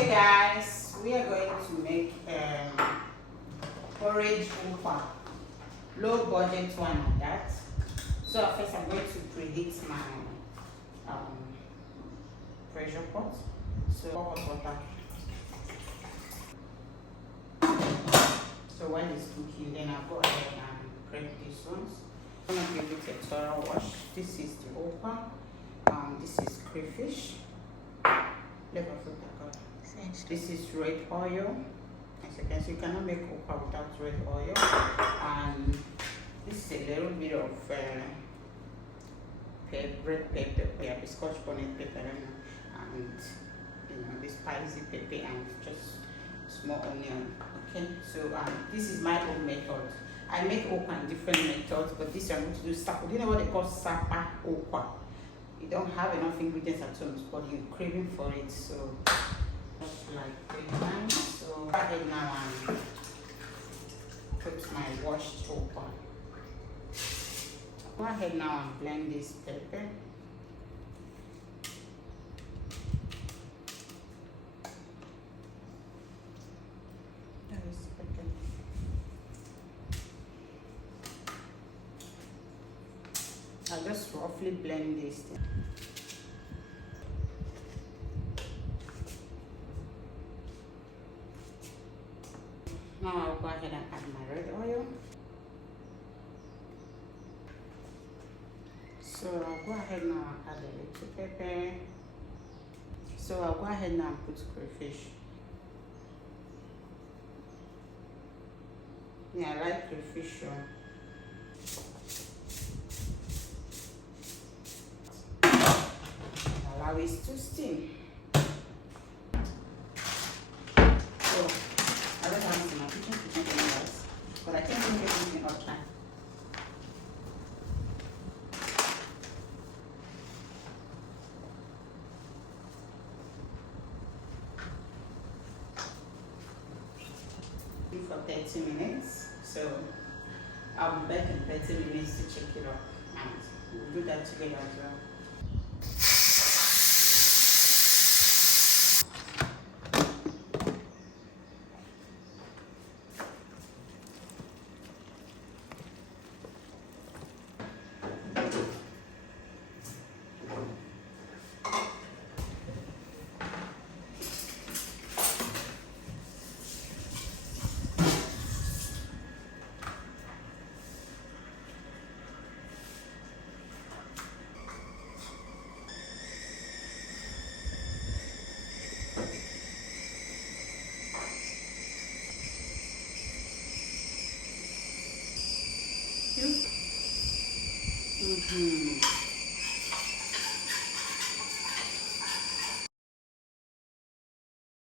Hey guys, we are going to make porridge ukwa, low budget one like that. So first I'm going to preheat my pressure pot. So hot water. So while it's cooking, then I'll go ahead and prep these ones. I'm going to give it a thorough wash. This is the ukwa. This is crayfish. This is red oil. As you can see, you cannot make ukwa without red oil. And this is a little bit of red pepper, scotch bonnet pepper, and the spicy pepper, and just small onion. Okay, so this is my own method. I make ukwa in different methods, but this I'm going to do sapa. Do you know what they call sapa ukwa? You don't have enough ingredients at home, but you're craving for it, so just like 3 times. So go ahead now and put my washed ukwa. Go ahead now and blend this pepper. I'll just roughly blend this thing. Now I'll go ahead and add my red oil. So I'll go ahead now and add a little pepper. So I'll go ahead now and put crayfish. Yeah, I like crayfish. Allow it to steam. So I don't have my kitchen to make any else, but I can make everything on time. For 30 minutes. So I'll be back in 30 minutes to check it up, and we'll do that together as well.